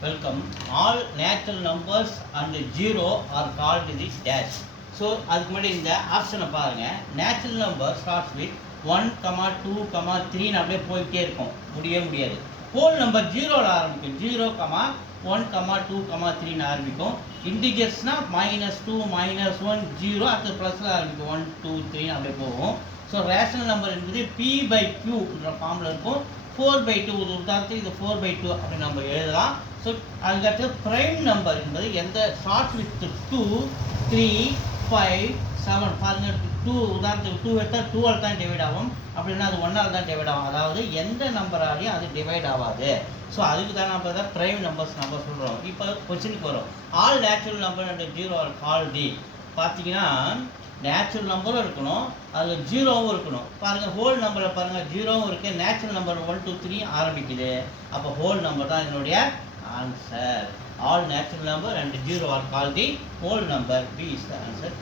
Welcome. All natural numbers and zero are called the dash. So அதுக்கு முன்னாடி இந்த ஆப்ஷனை பாருங்க. Natural number starts with 1, 2, 3 அப்படியே போயிட்டே இருக்கும். முடியாது. Whole number 0ல ஆரம்பிக்கும். 0, 1, 2, 3 ஆரம்பிக்கும். இன்டிஜர்ஸ்னா -2, -1, 0 அடுத்து ப்ளஸ்ல ஆரம்பிக்கும். 1, 2, 3 அப்படியே போகும். ஸோ ரேஷனல் நம்பர் என்பது P/Q என்ற ஃபார்மில் இருக்கும். 4/2 ஒரு உதாரணத்துக்கு இது 4/2 அப்படி நம்ம எழுதலாம். ஸோ அதுக்கடுத்து ப்ரைம் நம்பர் என்பது எந்த ஷார்ட் வித் 2, 3, 5, 7 பாருங்க. 2 உதாரணத்துக்கு 2 எடுத்தால் 2ஆல் தான் டிவைட் ஆகும். அப்படின்னா அது 1ஆல் தான் டிவைட் ஆகும். அதாவது எந்த நம்பராலையும் அது டிவைட் ஆகாது. ஸோ அதுக்கு தான் நம்ம தான் ப்ரைம் நம்பர்ஸ் நம்ம சொல்கிறோம். இப்போ கொஸ்டினுக்கு வரும். All natural number and 0 are called. பார்த்தீங்கன்னா நேச்சுரல் நம்பரும் இருக்கணும், அதில் ஜீரோவும் இருக்கணும். பாருங்கள் ஹோல் நம்பரில் பாருங்கள் ஜீரோவும் இருக்குது, நேச்சுரல் நம்பர் 1, 2, 3 ஆரம்பிக்குது. அப்போ ஹோல் நம்பர் தான் என்னுடைய answer. All natural number and 0 are call the whole number. B is the answer.